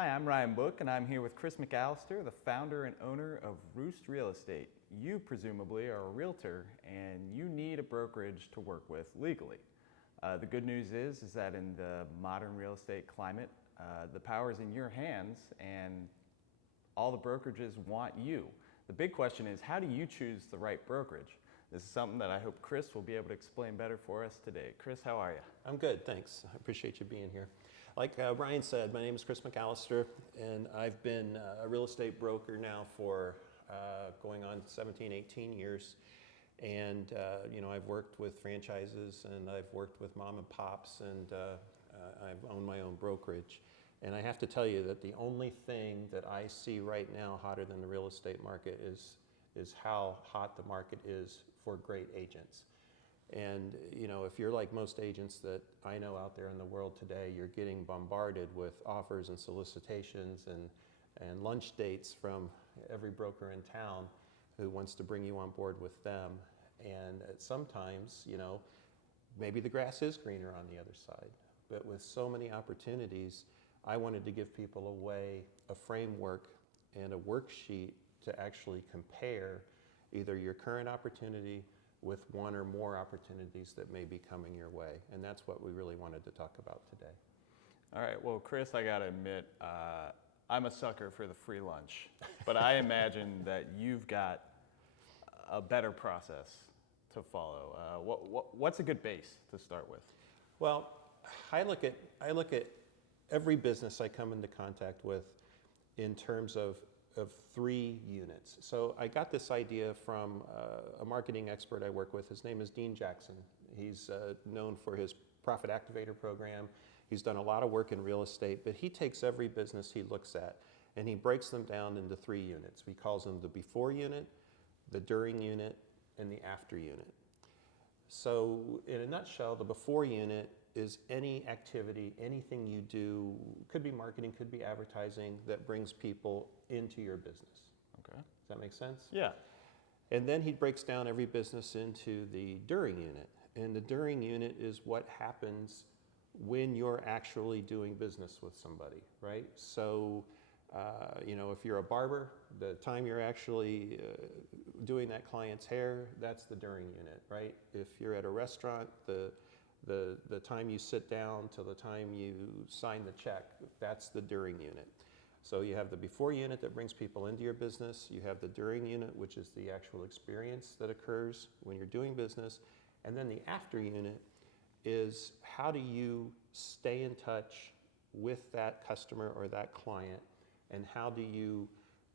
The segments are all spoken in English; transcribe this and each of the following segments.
Hi, I'm Ryan Book, and I'm here with Chris McAllister, the founder and owner of Roost Real Estate. You presumably are a realtor, and you need a brokerage to work with legally. The good news is that in the modern real estate climate, the power is in your hands, and all the brokerages want you. The big question is, how do you choose the right brokerage? This is something that I hope Chris will be able to explain better for us today. Chris, how are you? I'm good, thanks. I appreciate you being here. Like Ryan said, my name is Chris McAllister, and I've been a real estate broker now for going on 17, 18 years. And I've worked with franchises, and I've worked with mom and pops, and I've owned my own brokerage. And I have to tell you that the only thing that I see right now hotter than the real estate market is how hot the market is for great agents. And if you're like most agents that I know out there in the world today, you're getting bombarded with offers and solicitations and lunch dates from every broker in town who wants to bring you on board with them. And sometimes, maybe the grass is greener on the other side. But with so many opportunities, I wanted to give people a framework and a worksheet to actually compare either your current opportunity with one or more opportunities that may be coming your way. And that's what we really wanted to talk about today. All right, well, Chris, I gotta admit, I'm a sucker for the free lunch, but I imagine that you've got a better process to follow. What's a good base to start with? Well, I look at every business I come into contact with in terms of 3 units. So I got this idea from a marketing expert I work with. His name is Dean Jackson. He's known for his Profit Activator program. He's done a lot of work in real estate, but he takes every business he looks at and he breaks them down into 3 units. He calls them the before unit, the during unit, and the after unit. So in a nutshell, the before unit is any activity, anything you do, could be marketing, could be advertising, that brings people into your business. Okay. Does that make sense? Yeah. And then he breaks down every business into the during unit. And the during unit is what happens when you're actually doing business with somebody, right? So, if you're a barber, the time you're actually doing that client's hair, that's the during unit, right? If you're at a restaurant, the time you sit down till the time you sign the check, that's the during unit. So you have the before unit that brings people into your business. You have the during unit, which is the actual experience that occurs when you're doing business. And then the after unit is how do you stay in touch with that customer or that client, and how do you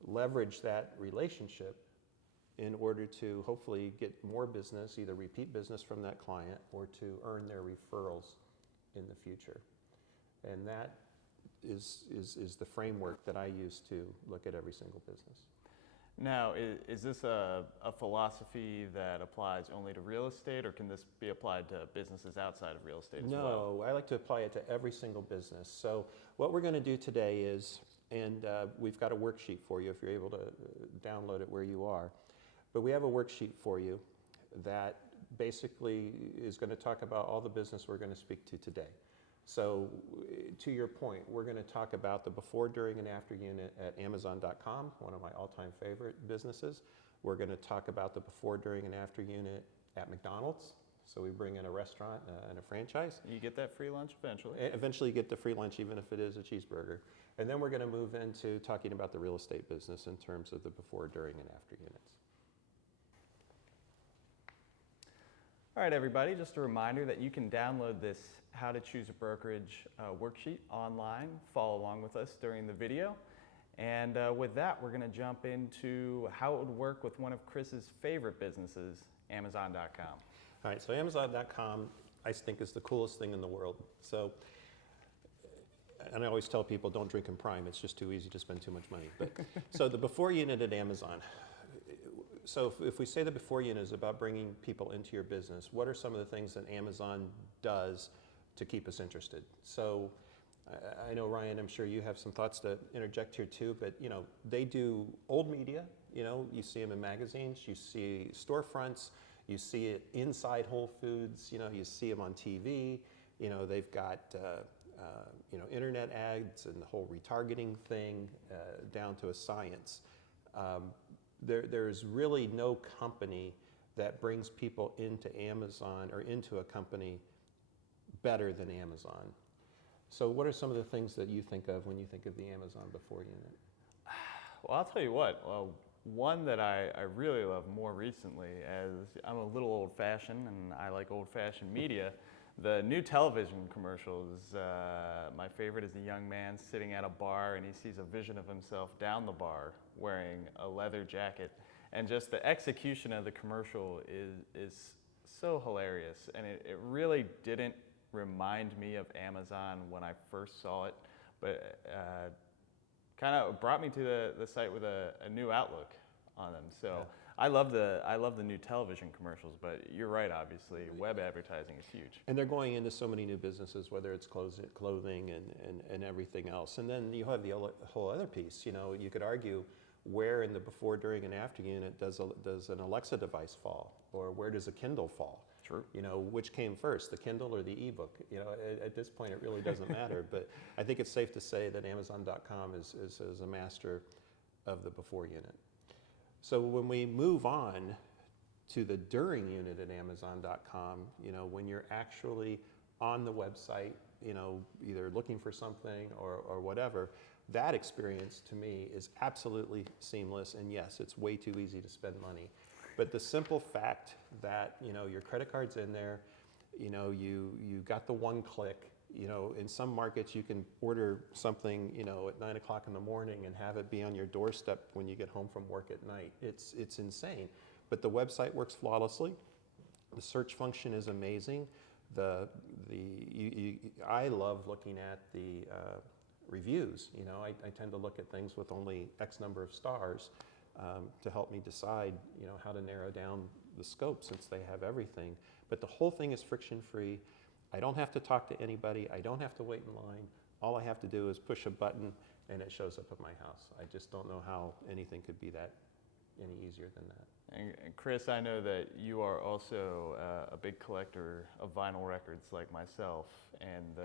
leverage that relationship in order to hopefully get more business, either repeat business from that client or to earn their referrals in the future. And that is the framework that I use to look at every single business. Now, is this a philosophy that applies only to real estate, or can this be applied to businesses outside of real estate as well? No, I like to apply it to every single business. So what we're going to do today is, and we've got a worksheet for you if you're able to download it where you are, but we have a worksheet for you that basically is going to talk about all the business we're going to speak to today. So to your point, we're going to talk about the before, during, and after unit at Amazon.com, one of my all-time favorite businesses. We're going to talk about the before, during, and after unit at McDonald's. So we bring in a restaurant and a franchise. You get that free lunch eventually. Eventually you get the free lunch, even if it is a cheeseburger. And then we're going to move into talking about the real estate business in terms of the before, during, and after units. All right, everybody, just a reminder that you can download this How to Choose a Brokerage worksheet online. Follow along with us during the video. And with that, we're going to jump into how it would work with one of Chris's favorite businesses, Amazon.com. All right, so Amazon.com, I think, is the coolest thing in the world. So, and I always tell people, don't drink in Prime. It's just too easy to spend too much money. But so the before unit at Amazon. So if we say the before unit is about bringing people into your business, what are some of the things that Amazon does to keep us interested? So I know, Ryan, I'm sure you have some thoughts to interject here too, but they do old media. You see them in magazines, you see storefronts, you see it inside Whole Foods, you see them on TV. They've got internet ads and the whole retargeting thing down to a science. There's really no company that brings people into Amazon or into a company better than Amazon. So what are some of the things that you think of when you think of the Amazon before unit? Well, I'll tell you what. Well, one that I really love more recently, as I'm a little old-fashioned and I like old-fashioned media, the new television commercials. My favorite is a young man sitting at a bar and he sees a vision of himself down the bar wearing a leather jacket. And just the execution of the commercial is so hilarious. And it really didn't remind me of Amazon when I first saw it, but kind of brought me to the site with a new outlook on them. So yeah. I love the new television commercials, but you're right, obviously, web advertising is huge. And they're going into so many new businesses, whether it's clothing and everything else. And then you have the whole other piece. You could argue where in the before, during, and after unit does an Alexa device fall, or where does a Kindle fall? True. Which came first, the Kindle or the ebook? At this point, it really doesn't matter. But I think it's safe to say that Amazon.com is a master of the before unit. So when we move on to the during unit at Amazon.com, when you're actually on the website, either looking for something or whatever, that experience to me is absolutely seamless. And yes, it's way too easy to spend money. But the simple fact that your credit card's in there, you got the one click. In some markets you can order something at 9 o'clock in the morning and have it be on your doorstep when you get home from work at night. It's insane. But the website works flawlessly. The search function is amazing. I love looking at the reviews. I tend to look at things with only X number of stars. To help me decide, how to narrow down the scope, since they have everything. But the whole thing is friction-free. I don't have to talk to anybody. I don't have to wait in line. All I have to do is push a button and it shows up at my house. I just don't know how anything could be that any easier than that. And Chris, I know that you are also a big collector of vinyl records like myself. And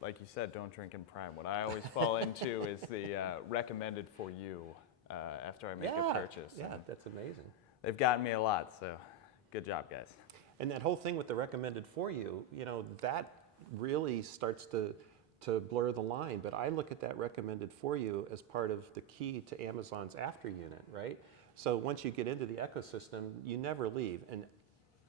like you said, don't drink in prime. What I always fall into is the recommended for you. After I make a purchase. Yeah, that's amazing. They've gotten me a lot, so good job, guys. And that whole thing with the recommended for you, that really starts to blur the line. But I look at that recommended for you as part of the key to Amazon's after unit, right? So once you get into the ecosystem, you never leave. And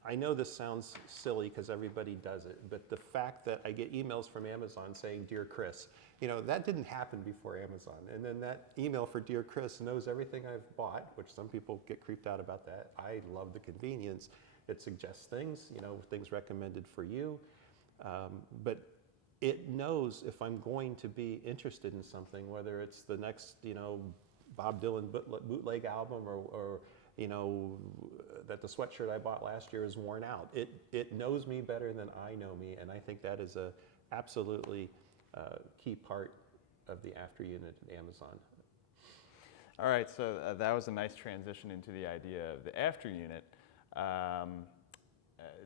I know this sounds silly because everybody does it, but the fact that I get emails from Amazon saying, "Dear Chris," that didn't happen before Amazon. And then that email for Dear Chris knows everything I've bought, which some people get creeped out about that. I love the convenience. It suggests things, things recommended for you. But it knows if I'm going to be interested in something, whether it's the next, Bob Dylan bootleg album or that the sweatshirt I bought last year is worn out. It knows me better than I know me, and I think that is a absolutely key part of the after unit at Amazon. All right, so that was a nice transition into the idea of the after unit.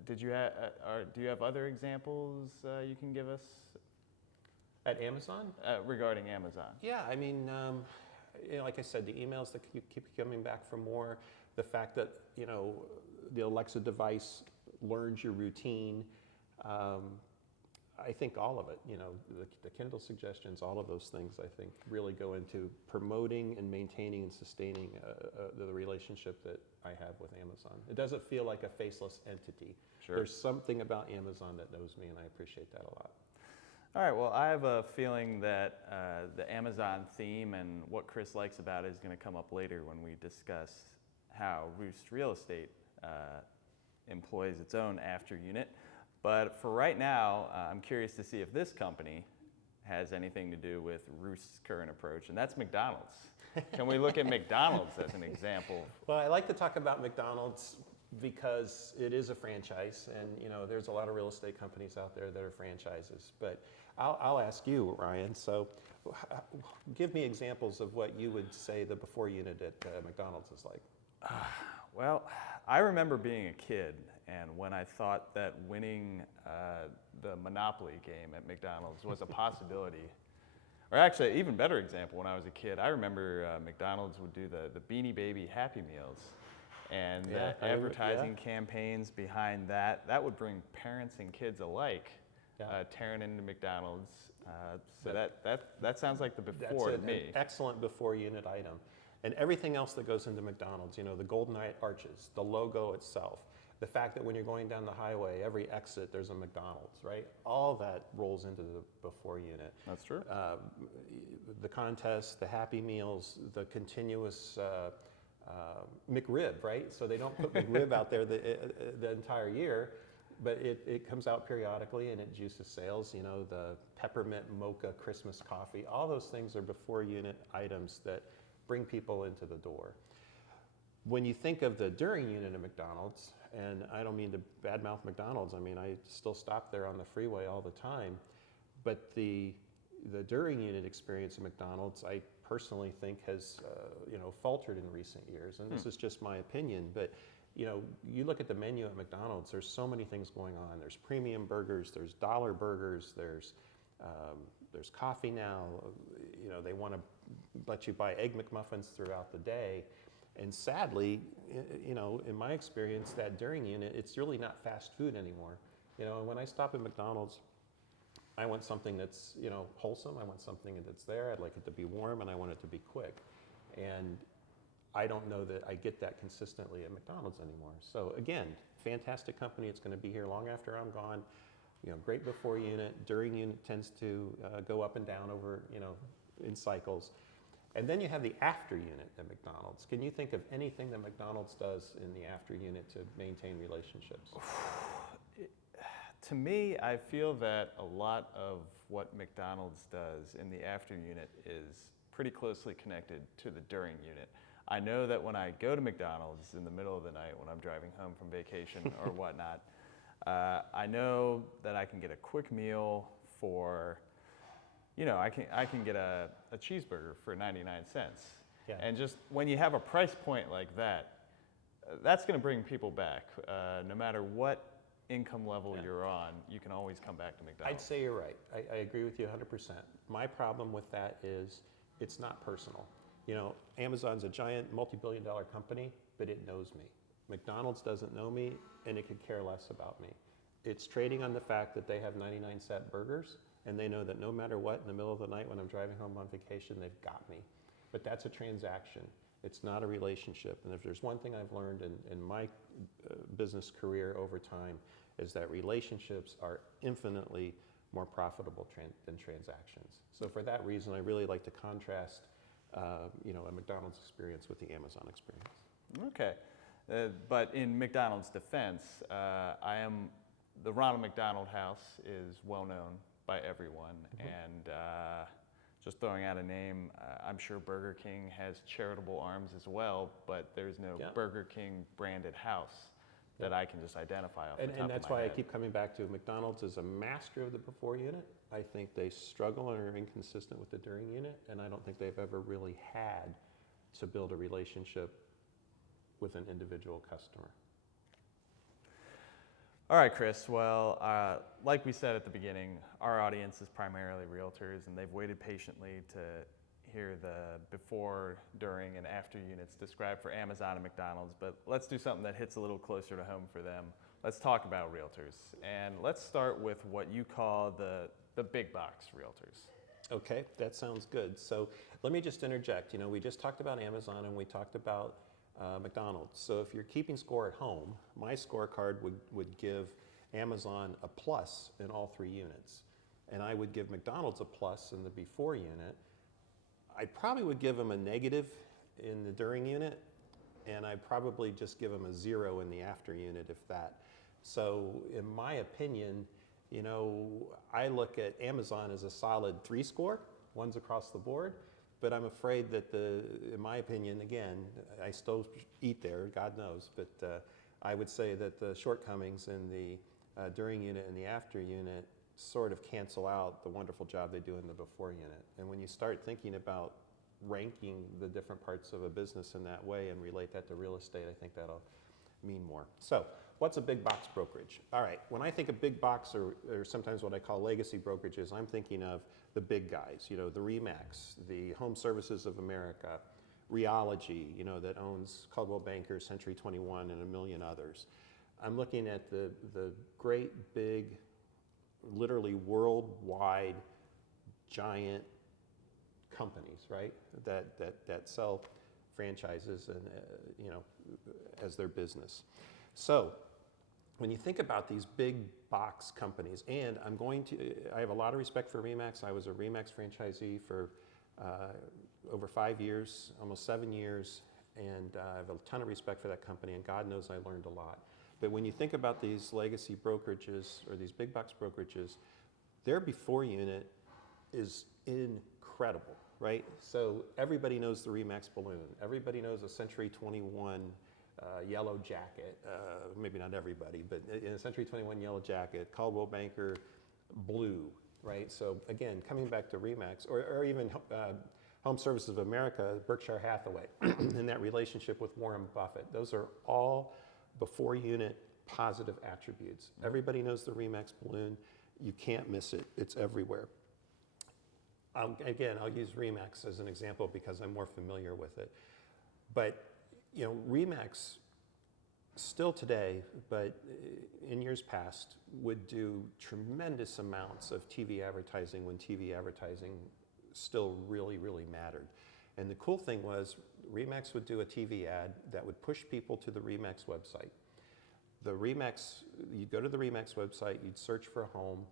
Do you have other examples you can give us? At Amazon? Regarding Amazon. Yeah, I mean, like I said, the emails that keep coming back for more, the fact that, the Alexa device learns your routine. I think all of it, the Kindle suggestions, all of those things, I think, really go into promoting and maintaining and sustaining the relationship that I have with Amazon. It doesn't feel like a faceless entity. Sure. There's something about Amazon that knows me, and I appreciate that a lot. All right, well, I have a feeling that the Amazon theme and what Chris likes about it is going to come up later when we discuss how Roost Real Estate employs its own after unit. But for right now, I'm curious to see if this company has anything to do with Roost's current approach, and that's McDonald's. Can we look at McDonald's as an example? Well, I like to talk about McDonald's because it is a franchise, and there's a lot of real estate companies out there that are franchises. But I'll ask you, Ryan, so give me examples of what you would say the before unit at McDonald's is like. Well, I remember being a kid, and when I thought that winning the Monopoly game at McDonald's was a possibility. Or actually, an even better example, when I was a kid, I remember McDonald's would do the Beanie Baby Happy Meals. And Yeah, the advertising campaigns behind that would bring parents and kids alike tearing into McDonald's. So that sounds like the before to me. An excellent before unit item. And everything else that goes into McDonald's, you know, the golden arches, the logo itself, the fact that when you're going down the highway, every exit there's a McDonald's, right? All that rolls into the before unit. That's true. The contest, the Happy Meals, the continuous McRib, right? So they don't put McRib out there the entire year, but it comes out periodically and it juices sales. You know, the peppermint mocha Christmas coffee, all those things are before unit items that bring people into the door. When you think of the during unit of McDonald's, and I don't mean to badmouth McDonald's, I mean, I still stop there on the freeway all the time, but the during unit experience of McDonald's, I personally think has faltered in recent years, and this is just my opinion, but you know, you look at the menu at McDonald's, there's so many things going on. There's premium burgers, there's dollar burgers, there's coffee now. You know, they want to let you buy Egg McMuffins throughout the day. And sadly, you know, in my experience, that during unit, it's really not fast food anymore. You know, and when I stop at McDonald's, I want something that's, you know, wholesome. I want something that's there. I'd like it to be warm, and I want it to be quick. And I don't know that I get that consistently at McDonald's anymore. So again, fantastic company. It's going to be here long after I'm gone. You know, great before unit. During unit tends to go up and down over, you know, in cycles. And then you have the after unit at McDonald's. Can you think of anything that McDonald's does in the after unit to maintain relationships? To me, I feel that a lot of what McDonald's does in the after unit is pretty closely connected to the during unit. I know that when I go to McDonald's in the middle of the night when I'm driving home from vacation or whatnot, I know that I can get a quick meal for, you know, I can get a cheeseburger for 99 cents. Yeah. And just when you have a price point like that, that's going to bring people back. No matter what income level you're on, you can always come back to McDonald's. I'd say you're right. I agree with you 100%. My problem with that is it's not personal. You know, Amazon's a giant multi-billion-dollar company, but it knows me. McDonald's doesn't know me, and it could care less about me. It's trading on the fact that they have 99-cent burgers, and they know that no matter what, in the middle of the night when I'm driving home on vacation, they've got me. But that's a transaction. It's not a relationship. And if there's one thing I've learned in my business career over time, is that relationships are infinitely more profitable than transactions. So for that reason, I really like to contrast a McDonald's experience with the Amazon experience. Okay. But in McDonald's defense, the Ronald McDonald House is well known by everyone. And just throwing out a name, I'm sure Burger King has charitable arms as well, but there's no Burger King branded house that I can just identify off the top of my head. And that's why I keep coming back to McDonald's is a master of the before unit. I think they struggle and are inconsistent with the during unit, and I don't think they've ever really had to build a relationship with an individual customer. All right, Chris. Well, like we said at the beginning, our audience is primarily realtors, and they've waited patiently to hear the before, during, and after units described for Amazon and McDonald's, but let's do something that hits a little closer to home for them. Let's talk about realtors, and let's start with what you call the big box realtors. Okay, that sounds good. So let me just interject. You know, we just talked about Amazon and we talked about McDonald's. So if you're keeping score at home, my scorecard would give Amazon a plus in all three units, and I would give McDonald's a plus in the before unit. I probably would give them a negative in the during unit, and I'd probably just give them a 0 in the after unit, if that. So in my opinion, you know, I look at Amazon as a solid 3 score, ones across the board, but I'm afraid that in my opinion, again, I still eat there, God knows, but I would say that the shortcomings in the during unit and the after unit sort of cancel out the wonderful job they do in the before unit. And when you start thinking about ranking the different parts of a business in that way and relate that to real estate, I think that'll mean more. So what's a big box brokerage? All right, when I think of big box or sometimes what I call legacy brokerages, I'm thinking of the big guys, you know, the RE/MAX, the Home Services of America, Realogy, you know, that owns Coldwell Banker, Century 21, and a million others. I'm looking at the great big, literally worldwide giant companies, right, that sell franchises and you know, as their business. So when you think about these big box companies, and I have a lot of respect for RE/MAX. I was a RE/MAX franchisee for over 5 years, almost 7 years, and I have a ton of respect for that company, and God knows I learned a lot. But when you think about these legacy brokerages or these big box brokerages, their before unit is incredible, right? So everybody knows the RE/MAX balloon. Everybody knows a Century 21 yellow jacket. Maybe not everybody, but in a Century 21 yellow jacket, Coldwell Banker blue, right? So again, coming back to RE/MAX or even Home Services of America, Berkshire Hathaway, and that relationship with Warren Buffett. Those are all before unit positive attributes. Everybody knows the RE/MAX balloon. You can't miss it. It's everywhere. Again, I'll use RE/MAX as an example because I'm more familiar with it. But you know, RE/MAX still today, but in years past, would do tremendous amounts of TV advertising when TV advertising still really, really mattered. And the cool thing was RE/MAX would do a TV ad that would push people to the RE/MAX website. The RE/MAX, you'd go to the RE/MAX website, you'd search for a home,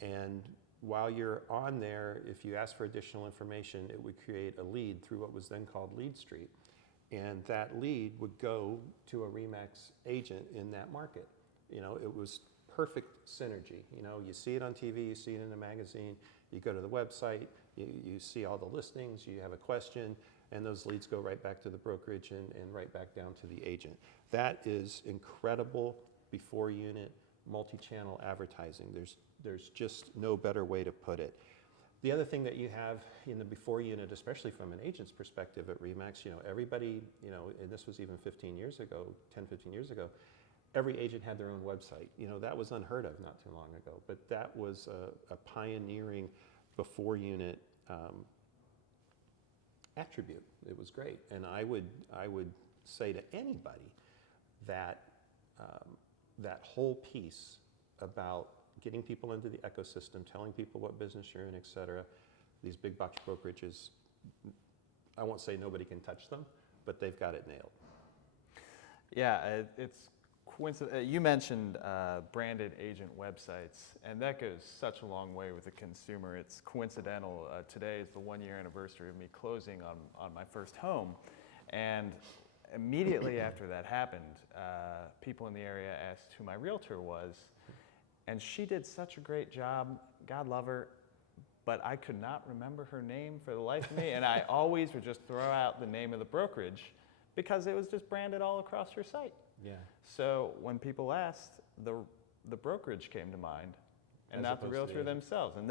and while you're on there, if you ask for additional information, it would create a lead through what was then called Lead Street. And that lead would go to a RE/MAX agent in that market. You know, it was perfect synergy. You know, you see it on TV, you see it in a magazine, you go to the website, you see all the listings, you have a question, and those leads go right back to the brokerage and right back down to the agent. That is incredible before unit multi-channel advertising. There's just no better way to put it. The other thing that you have in the before unit, especially from an agent's perspective at RE/MAX, you know, everybody, you know, and this was even 15 years ago, 10, 15 years ago, every agent had their own website. You know, that was unheard of not too long ago, but that was a pioneering before unit attribute. It was great. And I would say to anybody that that whole piece about getting people into the ecosystem, telling people what business you're in, et cetera, these big box brokerages, I won't say nobody can touch them, but they've got it nailed. Yeah, it's coincidental. You mentioned branded agent websites, and that goes such a long way with the consumer. It's coincidental. Today is the 1-year anniversary of me closing on my first home, and immediately after that happened, people in the area asked who my realtor was. And she did such a great job, God love her, but I could not remember her name for the life of me, and I always would just throw out the name of the brokerage because it was just branded all across her site. Yeah. So when people asked, the brokerage came to mind, and not the realtor themselves. And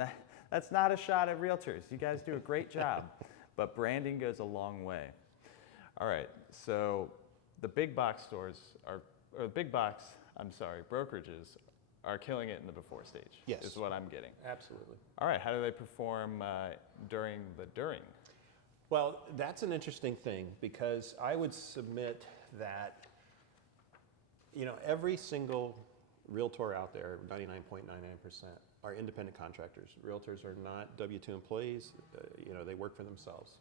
that's not a shot at realtors. You guys do a great job, but branding goes a long way. All right, so the big box brokerages are killing it in the before stage. Yes. Is what I'm getting. Absolutely. All right, how do they perform during the during? Well, that's an interesting thing because I would submit that, you know, every single realtor out there, 99.99%, are independent contractors. Realtors are not W-2 employees. You know, they work for themselves.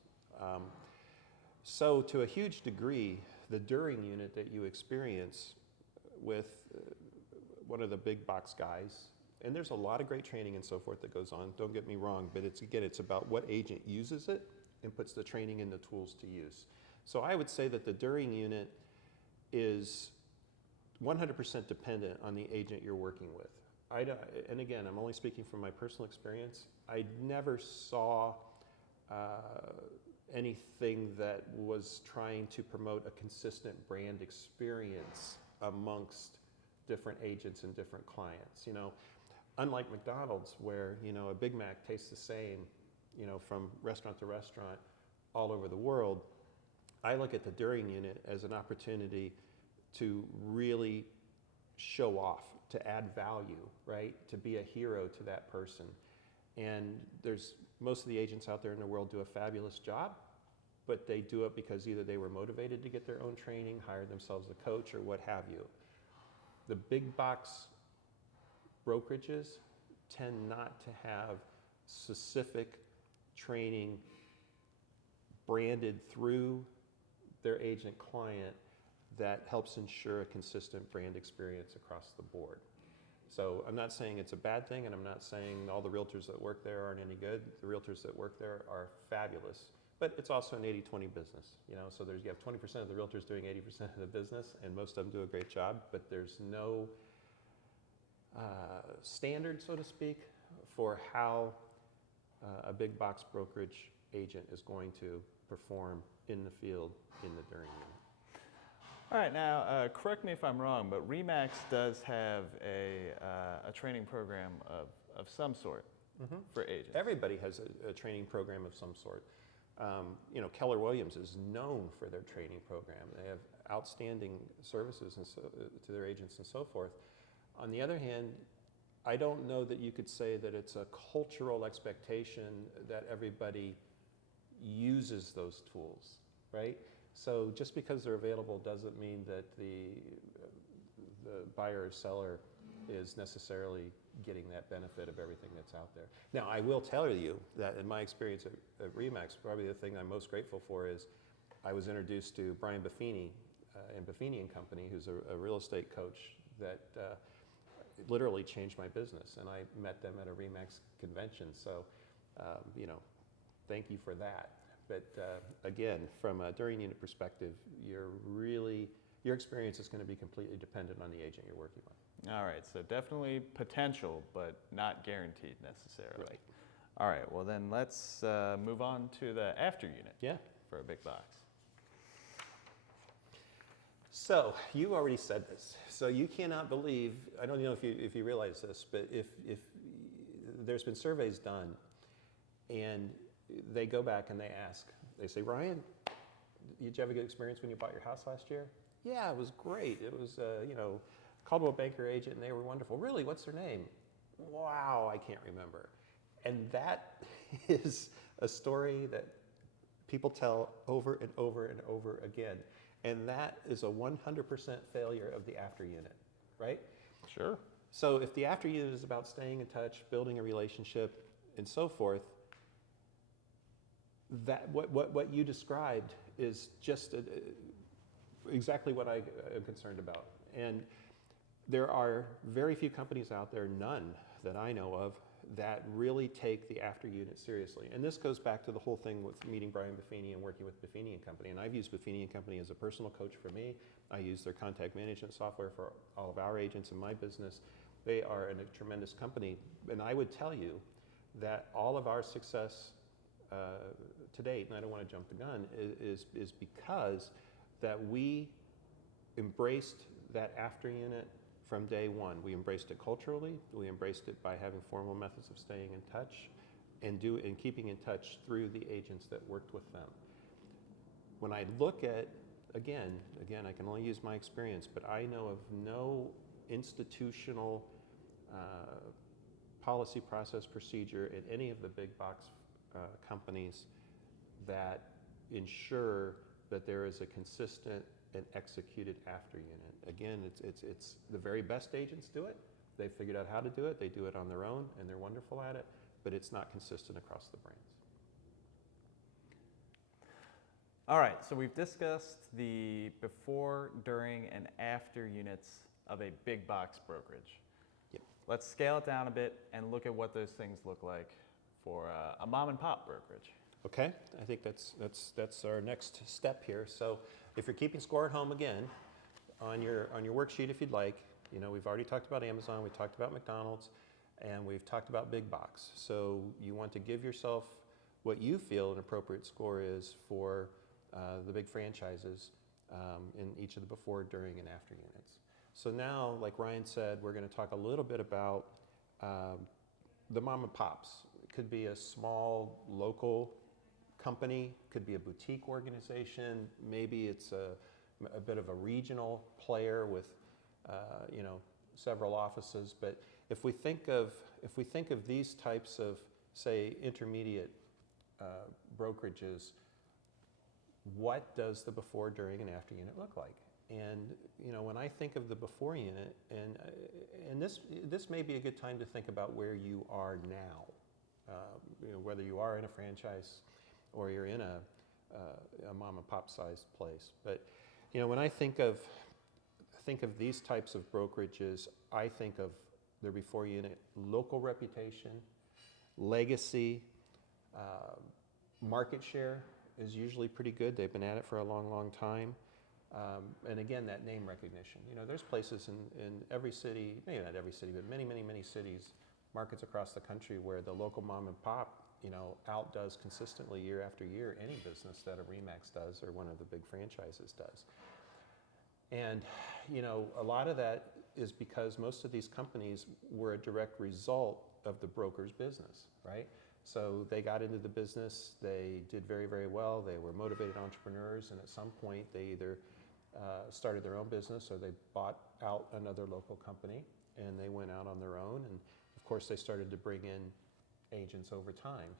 So to a huge degree, the during unit that you experience with one of the big box guys, and there's a lot of great training and so forth that goes on, don't get me wrong, but it's about what agent uses it and puts the training and the tools to use. So I would say that the during unit is 100% dependent on the agent you're working with. And again, I'm only speaking from my personal experience. I never saw anything that was trying to promote a consistent brand experience amongst different agents and different clients. You know, unlike McDonald's, where, you know, a Big Mac tastes the same, you know, from restaurant to restaurant, all over the world. I look at the During unit as an opportunity to really show off, to add value, right? To be a hero to that person. And most of the agents out there in the world do a fabulous job, but they do it because either they were motivated to get their own training, hired themselves a coach, or what have you. The big box brokerages tend not to have specific training branded through their agent client that helps ensure a consistent brand experience across the board. So I'm not saying it's a bad thing, and I'm not saying all the realtors that work there aren't any good. The realtors that work there are fabulous, but it's also an 80-20 business, so you have 20% of the realtors doing 80% of the business, and most of them do a great job, but there's no standard, so to speak, for how a big box brokerage agent is going to perform in the field in the During unit. All right, now correct me if I'm wrong, but RE/MAX does have a training program of some sort for agents. Everybody has a training program of some sort. Keller Williams is known for their training program. They have outstanding services to their agents and so forth. On the other hand, I don't know that you could say that it's a cultural expectation that everybody uses those tools, right? So just because they're available doesn't mean that the buyer or seller is necessarily getting that benefit of everything that's out there. Now, I will tell you that in my experience at RE/MAX, probably the thing I'm most grateful for is I was introduced to Brian Buffini and Buffini and Company, who's a real estate coach that literally changed my business, and I met them at a RE/MAX convention. So, thank you for that. But again, from a During unit perspective, your experience is going to be completely dependent on the agent you're working with. All right, so definitely potential, but not guaranteed necessarily. Right. All right, well then let's move on to the after unit for a big box. So you already said this. So you cannot believe, I don't know if you realize this, but if there's been surveys done and they go back and they say, Ryan, did you have a good experience when you bought your house last year? Yeah, it was great. It was, Caldwell Banker agent, and they were wonderful. Really, what's their name? Wow, I can't remember. And that is a story that people tell over and over and over again. And that is a 100% failure of the after unit, right? Sure. So if the after unit is about staying in touch, building a relationship, and so forth, that what you described is just exactly what I am concerned about. And there are very few companies out there, none that I know of, that really take the after unit seriously. And this goes back to the whole thing with meeting Brian Buffini and working with Buffini and Company. And I've used Buffini and Company as a personal coach for me. I use their contact management software for all of our agents in my business. They are a tremendous company. And I would tell you that all of our success to date, and I don't want to jump the gun, is because that we embraced that after unit from day one. We embraced it culturally. We embraced it by having formal methods of staying in touch and keeping in touch through the agents that worked with them. When I look at, again, I can only use my experience, but I know of no institutional policy, process, procedure in any of the big box companies that ensure that there is a consistent and executed after unit. Again, it's the very best agents do it. They've figured out how to do it. They do it on their own, and they're wonderful at it, but it's not consistent across the brands. All right, so we've discussed the before, during, and after units of a big box brokerage. Yep. Let's scale it down a bit and look at what those things look like for a mom and pop brokerage. Okay, I think that's our next step here. So if you're keeping score at home, again, on your worksheet, if you'd like, we've already talked about Amazon, we talked about McDonald's, and we've talked about big box. So you want to give yourself what you feel an appropriate score is for the big franchises in each of the before, during, and after units. So now, like Ryan said, we're going to talk a little bit about the mom and pops. It could be a small local company, could be a boutique organization, maybe it's a bit of a regional player with several offices. But if we think of these types of, say, intermediate brokerages, what does the before, during, and after unit look like? And when I think of the before unit, and this may be a good time to think about where you are now, whether you are in a franchise or you're in a mom and pop sized place. But when I think of these types of brokerages, I think of their before unit local reputation, legacy, market share is usually pretty good. They've been at it for a long, long time. And again, that name recognition. There's places in every city, maybe not every city, but many, many, many cities, markets across the country where the local mom and pop, outdoes consistently year after year any business that a RE/MAX does or one of the big franchises does. And, a lot of that is because most of these companies were a direct result of the broker's business, right? So they got into the business, they did very, very well, they were motivated entrepreneurs, and at some point they either started their own business or they bought out another local company and they went out on their own, and of course they started to bring in agents over time.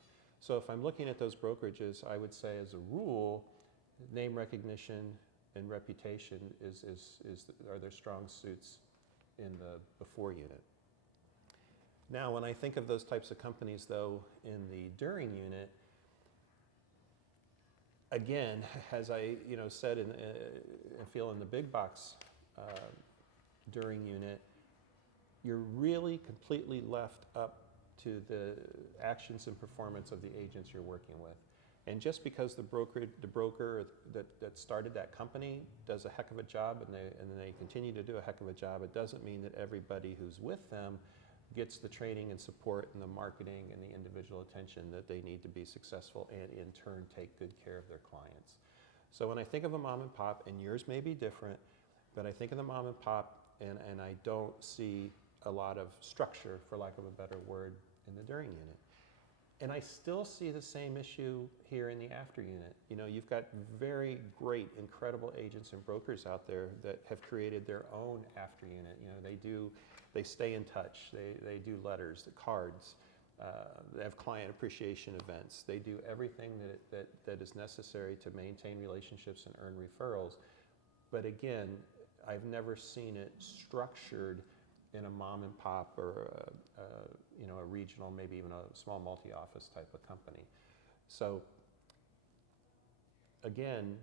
So if I'm looking at those brokerages, I would say as a rule, name recognition and reputation are their strong suits in the before unit. Now, when I think of those types of companies, though, in the during unit, again, as I said and feel in the big box during unit, you're really completely left up to the actions and performance of the agents you're working with. And just because the broker that started that company does a heck of a job and they continue to do a heck of a job, it doesn't mean that everybody who's with them gets the training and support and the marketing and the individual attention that they need to be successful and in turn take good care of their clients. So when I think of a mom and pop, and yours may be different, but I think of the mom and pop and I don't see a lot of structure, for lack of a better word, in the during unit. And I still see the same issue here in the after unit. You've got very great, incredible agents and brokers out there that have created their own after unit. They stay in touch. They do letters, the cards. They have client appreciation events. They do everything that is necessary to maintain relationships and earn referrals. But again, I've never seen it structured in a mom and pop or a regional, maybe even a small multi-office type of company. So again,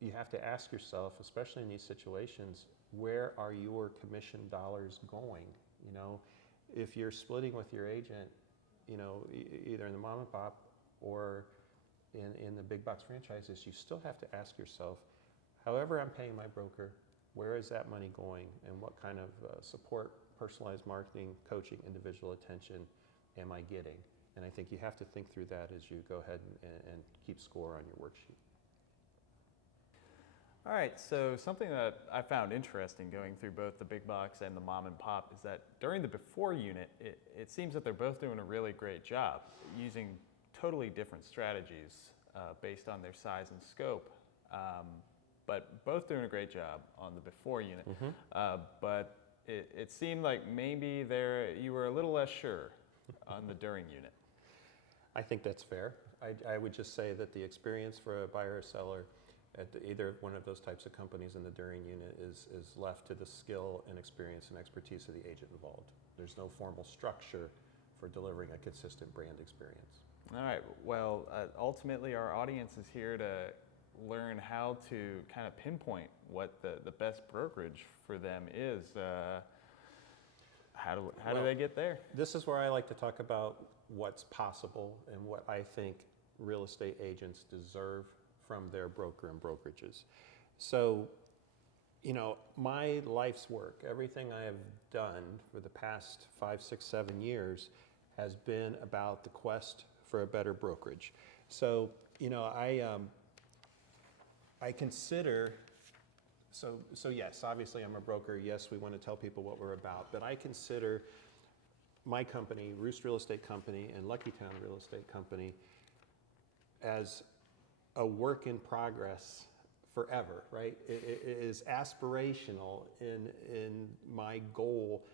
you have to ask yourself, especially in these situations, where are your commission dollars going? If you're splitting with your agent, either in the mom and pop or in the big box franchises, you still have to ask yourself, however I'm paying my broker, where is that money going, and what kind of support, personalized marketing, coaching, individual attention am I getting? And I think you have to think through that as you go ahead and keep score on your worksheet. All right, so something that I found interesting going through both the big box and the mom and pop is that during the before unit, it seems that they're both doing a really great job using totally different strategies based on their size and scope. But both doing a great job on the before unit. Mm-hmm. But it seemed like maybe you were a little less sure on the during unit. I think that's fair. I would just say that the experience for a buyer or seller at either one of those types of companies in the during unit is left to the skill and experience and expertise of the agent involved. There's no formal structure for delivering a consistent brand experience. All right, well, ultimately our audience is here to learn how to kind of pinpoint what the best brokerage for them is. How do they get there? This is where I like to talk about what's possible and what I think real estate agents deserve from their broker and brokerages. So, my life's work, everything I have done for the past 5, 6, 7 years has been about the quest for a better brokerage. So, I consider, so yes, obviously I'm a broker. Yes, we want to tell people what we're about, but I consider my company, Roost Real Estate Company and Lucky Town Real Estate Company, as a work in progress forever, right? It is aspirational in my goal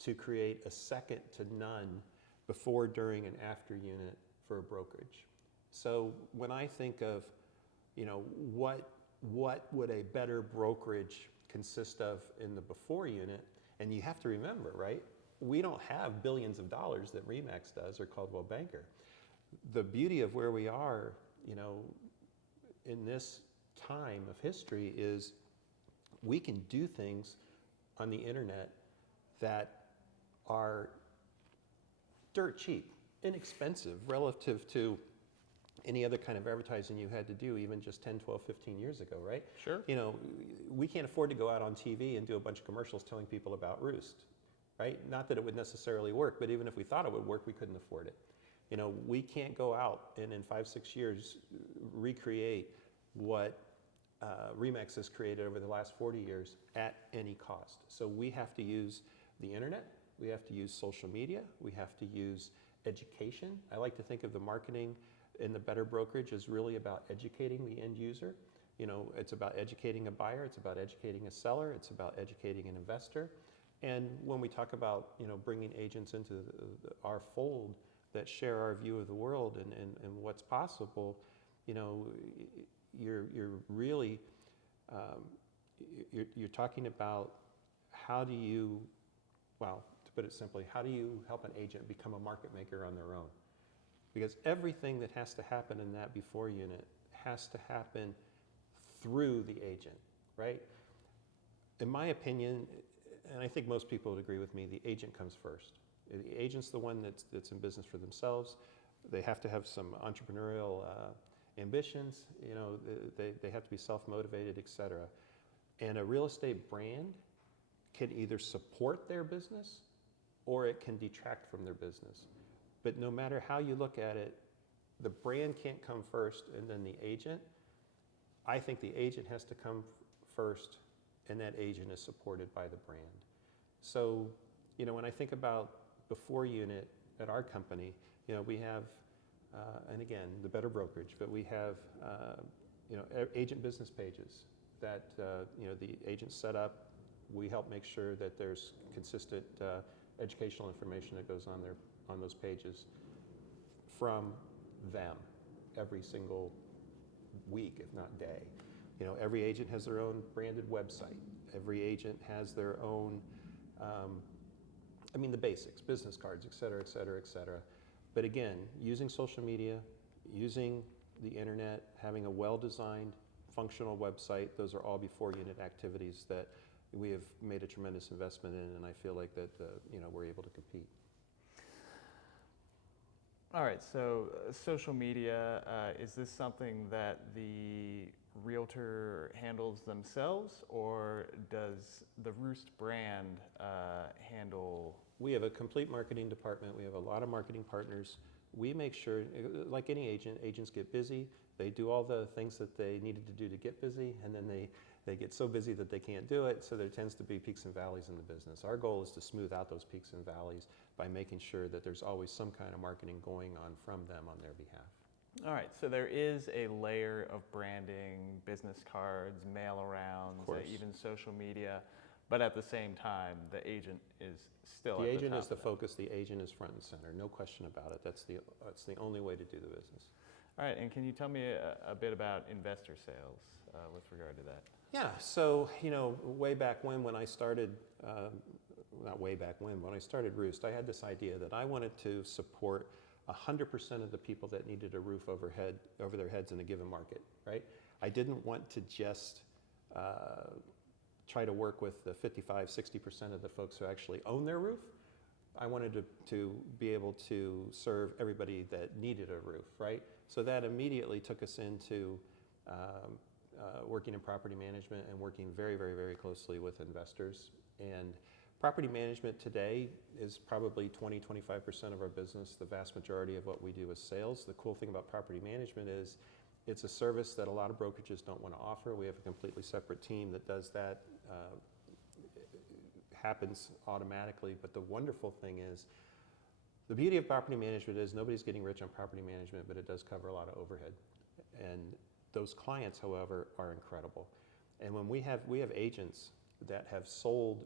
to create a second to none before, during, and after unit for a brokerage. So when I think of, what would a better brokerage consist of in the before unit, and you have to remember, right? We don't have billions of dollars that RE/MAX does or Coldwell Banker. The beauty of where we are, in this time of history is we can do things on the internet that are dirt cheap, inexpensive relative to any other kind of advertising you had to do even just 10, 12, 15 years ago, right? Sure. We can't afford to go out on TV and do a bunch of commercials telling people about Roost, right? Not that it would necessarily work, but even if we thought it would work, we couldn't afford it. We can't go out and in 5, 6 years recreate what RE/MAX has created over the last 40 years at any cost. So we have to use the internet, we have to use social media, we have to use education. I like to think of the marketing in the better brokerage as really about educating the end user. It's about educating a buyer, it's about educating a seller, it's about educating an investor. And when we talk about bringing agents into our fold that share our view of the world and what's possible, you're really you're talking about how do you, well, to put it simply, how do you help an agent become a market maker on their own? Because everything that has to happen in that before unit has to happen through the agent, right? In my opinion, and I think most people would agree with me, the agent comes first. The agent's the one that's in business for themselves. They have to have some entrepreneurial ambitions. They have to be self-motivated, et cetera. And a real estate brand can either support their business or it can detract from their business. But no matter how you look at it, the brand can't come first and then the agent. I think the agent has to come first and that agent is supported by the brand. So, when I think about before unit at our company, we have, and again, the better brokerage, but we have, agent business pages that, the agents set up. We help make sure that there's consistent educational information that goes on those pages from them every single week, if not day. Every agent has their own branded website. Every agent has their own, the basics, business cards, et cetera, et cetera, et cetera. But again, using social media, using the internet, having a well-designed, functional website, those are all before unit activities that we have made a tremendous investment in, and I feel like that we're able to compete. All right, so social media, is this something that the realtor handles themselves, or does the Roost brand handle? We have a complete marketing department. We have a lot of marketing partners. We make sure, like any agent, agents get busy. They do all the things that they needed to do to get busy, and then they get so busy that they can't do it, so there tends to be peaks and valleys in the business. Our goal is to smooth out those peaks and valleys by making sure that there's always some kind of marketing going on from them on their behalf. All right, so there is a layer of branding, business cards, mail-arounds, even social media, but at the same time, the agent is still the at the agent top is the of that. focus. The agent is front and center. No question about it. That's the only way to do the business. All right, and can you tell me a bit about investor sales with regard to that? Yeah, so way back when I started, not way back when I started Roost, I had this idea that I wanted to support 100% of the people that needed a roof over their heads in a given market, right? I didn't want to just try to work with the 55, 60% of the folks who actually own their roof. I wanted to be able to serve everybody that needed a roof, right? So that immediately took us into working in property management and working very, very, very closely with investors. And property management today is probably 20, 25% of our business. The vast majority of what we do is sales. The cool thing about property management is it's a service that a lot of brokerages don't want to offer. We have a completely separate team that does that. It happens automatically, but the wonderful thing is The beauty of property management is nobody's getting rich on property management, but it does cover a lot of overhead. And those clients, however, are incredible. And when we have agents that have sold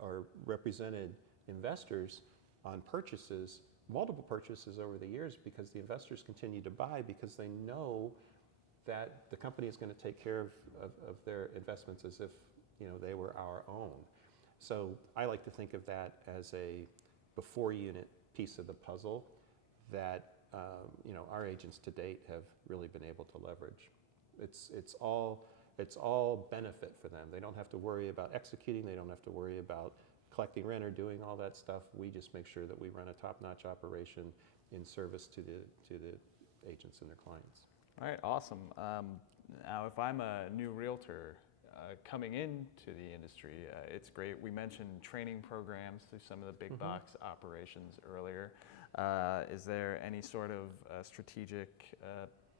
or represented investors on purchases, multiple purchases over the years, because the investors continue to buy because they know that the company is going to take care of their investments as if they were our own. So I like to think of that as a before unit piece of the puzzle that our agents to date have really been able to leverage. It's all benefit for them. They don't have to worry about executing. They don't have to worry about collecting rent or doing all that stuff. We just make sure that we run a top-notch operation in service to the agents and their clients. All right, awesome. Now, if I'm a new realtor coming into the industry, it's great. We mentioned training programs through some of the big box operations earlier. Is there any sort of strategic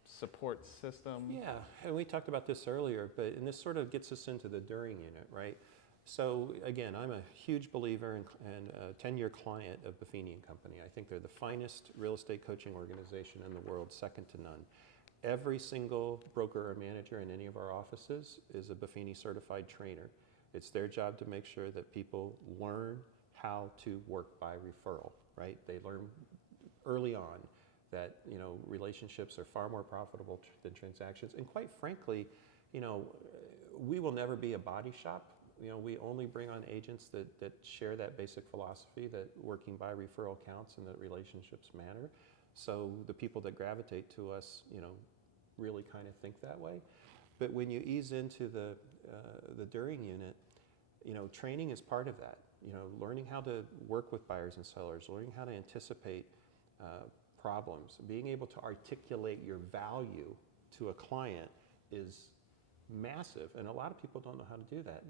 support system? Yeah, and we talked about this earlier, and this sort of gets us into the during unit, right? So again, I'm a huge believer and a 10-year client of Buffini & Company. I think they're the finest real estate coaching organization in the world, second to none. Every single broker or manager in any of our offices is a Buffini certified trainer. It's their job to make sure that people learn how to work by referral, right? They learn early on that relationships are far more profitable than transactions. And quite frankly, we will never be a body shop. We only bring on agents that share that basic philosophy that working by referral counts and that relationships matter. So the people that gravitate to us, really kind of think that way. But when you ease into the during unit, training is part of that. Learning how to work with buyers and sellers, learning how to anticipate problems, being able to articulate your value to a client is massive, and a lot of people don't know how to do that.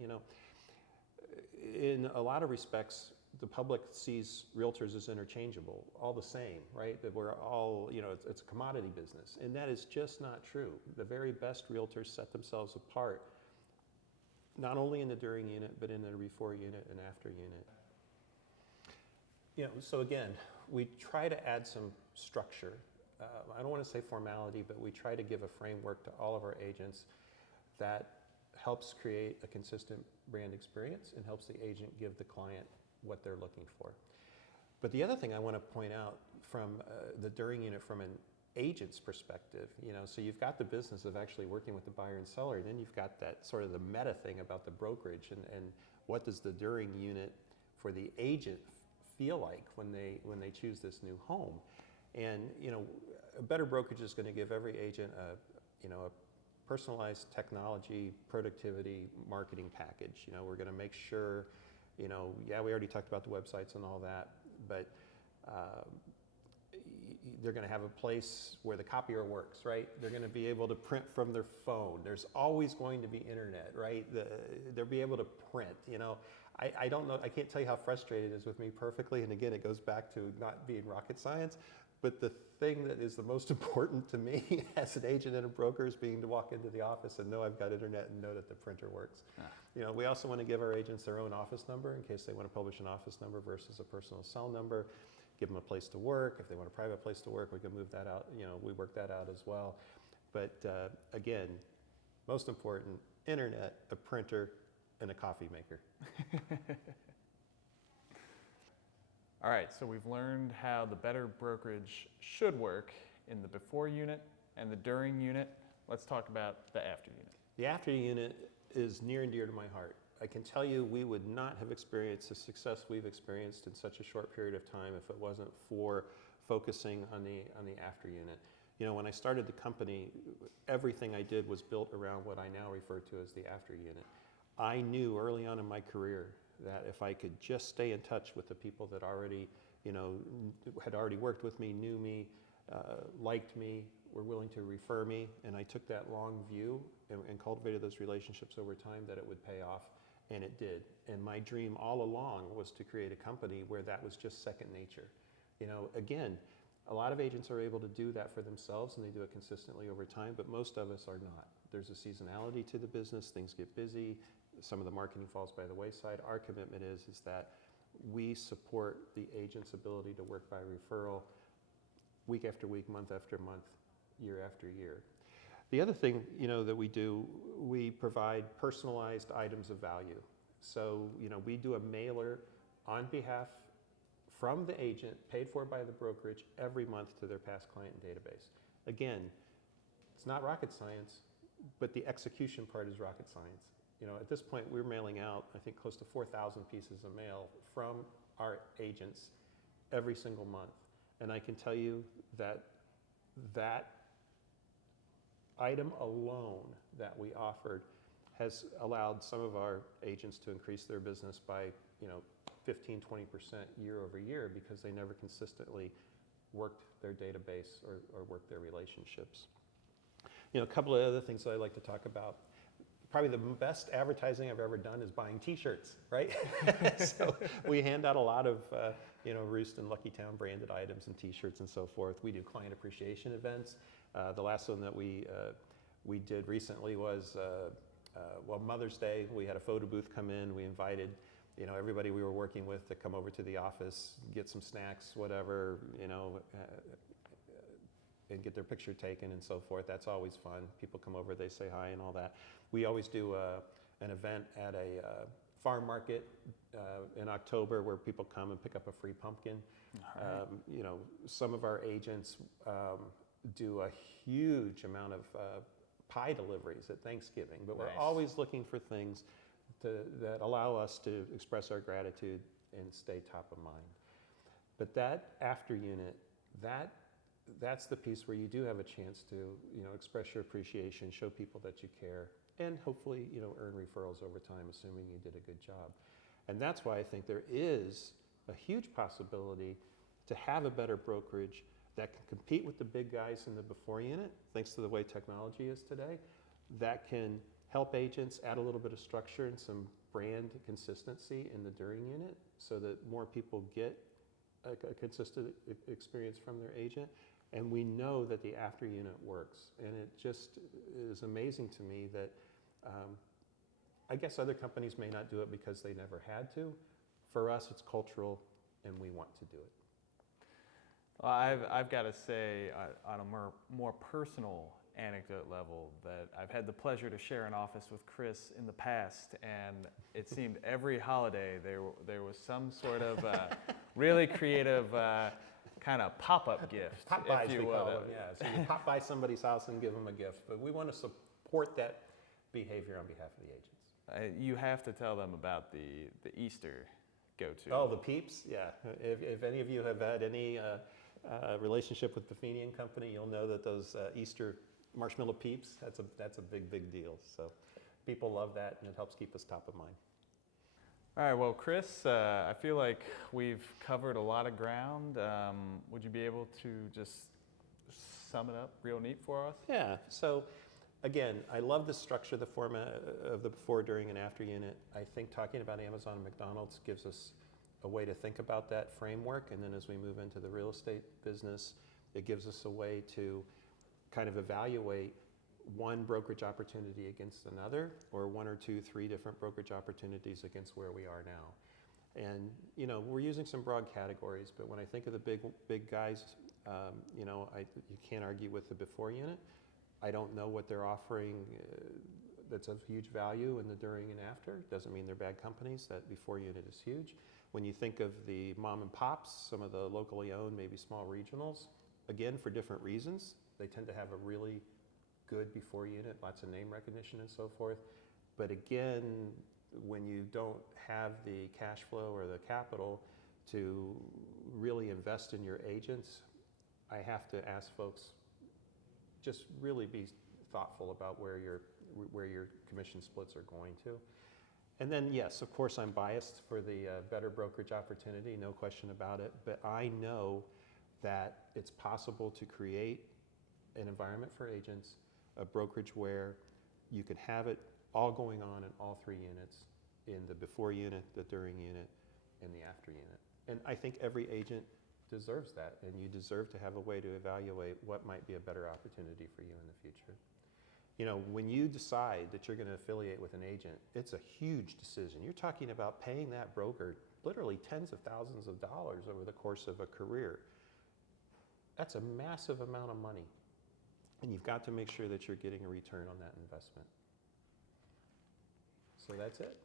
In a lot of respects, the public sees realtors as interchangeable, all the same, right? That we're all, it's a commodity business, and that is just not true. The very best realtors set themselves apart, not only in the during unit, but in the before unit and after unit. So again, we try to add some structure. I don't want to say formality, but we try to give a framework to all of our agents that helps create a consistent brand experience and helps the agent give the client what they're looking for. But the other thing I want to point out from the during unit from an agent's perspective, so you've got the business of actually working with the buyer and seller, and then you've got that sort of the meta thing about the brokerage and what does the during unit for the agent feel like when they choose this new home. And a better brokerage is going to give every agent a personalized technology, productivity, marketing package. We're going to make sure, we already talked about the websites and all that, but they're going to have a place where the copier works, right? They're going to be able to print from their phone. There's always going to be internet, right? They'll be able to print, I don't know, I can't tell you how frustrated it is with me perfectly, and again, it goes back to not being rocket science, but the thing that is the most important to me as an agent and a broker is being to walk into the office and know I've got internet and know that the printer works. We also want to give our agents their own office number in case they want to publish an office number versus a personal cell number. Give them a place to work. If they want a private place to work, we can move that out. We work that out as well. But again, most important, internet, a printer, and a coffee maker. All right, so we've learned how the better brokerage should work in the before unit and the during unit. Let's talk about the after unit. The after unit is near and dear to my heart. I can tell you we would not have experienced the success we've experienced in such a short period of time if it wasn't for focusing on the after unit. When I started the company, everything I did was built around what I now refer to as the after unit. I knew early on in my career that if I could just stay in touch with the people that already, had already worked with me, knew me, liked me, were willing to refer me, and I took that long view and cultivated those relationships over time, that it would pay off, and it did. And my dream all along was to create a company where that was just second nature. Again, a lot of agents are able to do that for themselves, and they do it consistently over time, but most of us are not. There's a seasonality to the business, things get busy, some of the marketing falls by the wayside. Our commitment is that we support the agent's ability to work by referral week after week, month after month, year after year. The other thing, that we do, we provide personalized items of value. So, we do a mailer on behalf from the agent, paid for by the brokerage, every month to their past client database. Again, it's not rocket science, but the execution part is rocket science. At this point, we're mailing out, I think, close to 4,000 pieces of mail from our agents every single month. And I can tell you that that item alone that we offered has allowed some of our agents to increase their business by, 15, 20% year over year, because they never consistently worked their database or worked their relationships. A couple of other things that I like to talk about. Probably the best advertising I've ever done is buying T-shirts, right? So we hand out a lot of, Roost and Lucky Town branded items and T-shirts and so forth. We do client appreciation events. The last one that we did recently was, Mother's Day. We had a photo booth come in. We invited, everybody we were working with to come over to the office, get some snacks, whatever, and get their picture taken and so forth. That's always fun. People come over, they say hi and all that. We always do an event at a farm market in October where people come and pick up a free pumpkin. Right. Some of our agents do a huge amount of pie deliveries at Thanksgiving, but we're always looking for things that allow us to express our gratitude and stay top of mind. But that after unit, that's the piece where you do have a chance to, express your appreciation, show people that you care, and hopefully, earn referrals over time, assuming you did a good job. And that's why I think there is a huge possibility to have a better brokerage that can compete with the big guys in the before unit, thanks to the way technology is today, that can help agents add a little bit of structure and some brand consistency in the during unit so that more people get a consistent experience from their agent. And we know that the after unit works. And it just is amazing to me that I guess other companies may not do it because they never had to. For us, it's cultural, and we want to do it. Well, I've got to say, on a more personal anecdote level, that I've had the pleasure to share an office with Chris in the past, and it seemed every holiday there was some sort of really creative kind of pop-up gift, Pop-bys, if you we will. call them, yeah. So you pop by somebody's house and give them a gift, but we want to support that behavior on behalf of the agents. You have to tell them about the Easter go-to. Oh, the Peeps? Yeah. If any of you have had any relationship with Buffini and Company, you'll know that those Easter marshmallow Peeps, that's a big deal. So people love that, and it helps keep us top of mind. All right, well, Chris, I feel like we've covered a lot of ground. Would you be able to just sum it up real neat for us? Yeah, so again, I love the structure, the format of the before, during, and after unit. I think talking about Amazon and McDonald's gives us a way to think about that framework, and then as we move into the real estate business, it gives us a way to kind of evaluate one brokerage opportunity against another, or one or two, three different brokerage opportunities against where we are now. And we're using some broad categories, but when I think of the big guys, you can't argue with the before unit. I don't know what they're offering that's of huge value in the during and after. Doesn't mean they're bad companies. That before unit is huge. When you think of the mom and pops, some of the locally owned, maybe small regionals, again, for different reasons, they tend to have a really good before unit, lots of name recognition and so forth. But again, when you don't have the cash flow or the capital to really invest in your agents, I have to ask folks, just really be thoughtful about where your commission splits are going to. And then, yes, of course, I'm biased for the better brokerage opportunity, no question about it. But I know that it's possible to create an environment for agents, a brokerage where you can have it all going on in all three units, in the before unit, the during unit, and the after unit. And I think every agent deserves that, and you deserve to have a way to evaluate what might be a better opportunity for you in the future. When you decide that you're going to affiliate with an agent, it's a huge decision. You're talking about paying that broker literally tens of thousands of dollars over the course of a career. That's a massive amount of money. And you've got to make sure that you're getting a return on that investment. So that's it.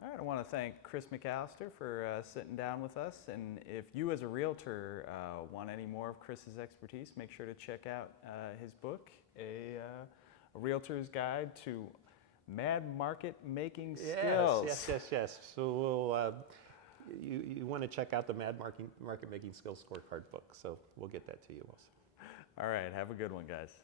All right, I want to thank Chris McAllister for sitting down with us. And if you as a realtor want any more of Chris's expertise, make sure to check out his book, A Realtor's Guide to Mad Market Making Skills. Yes. So you want to check out the Mad Market Making Skills Scorecard book. So we'll get that to you also. All right, have a good one, guys.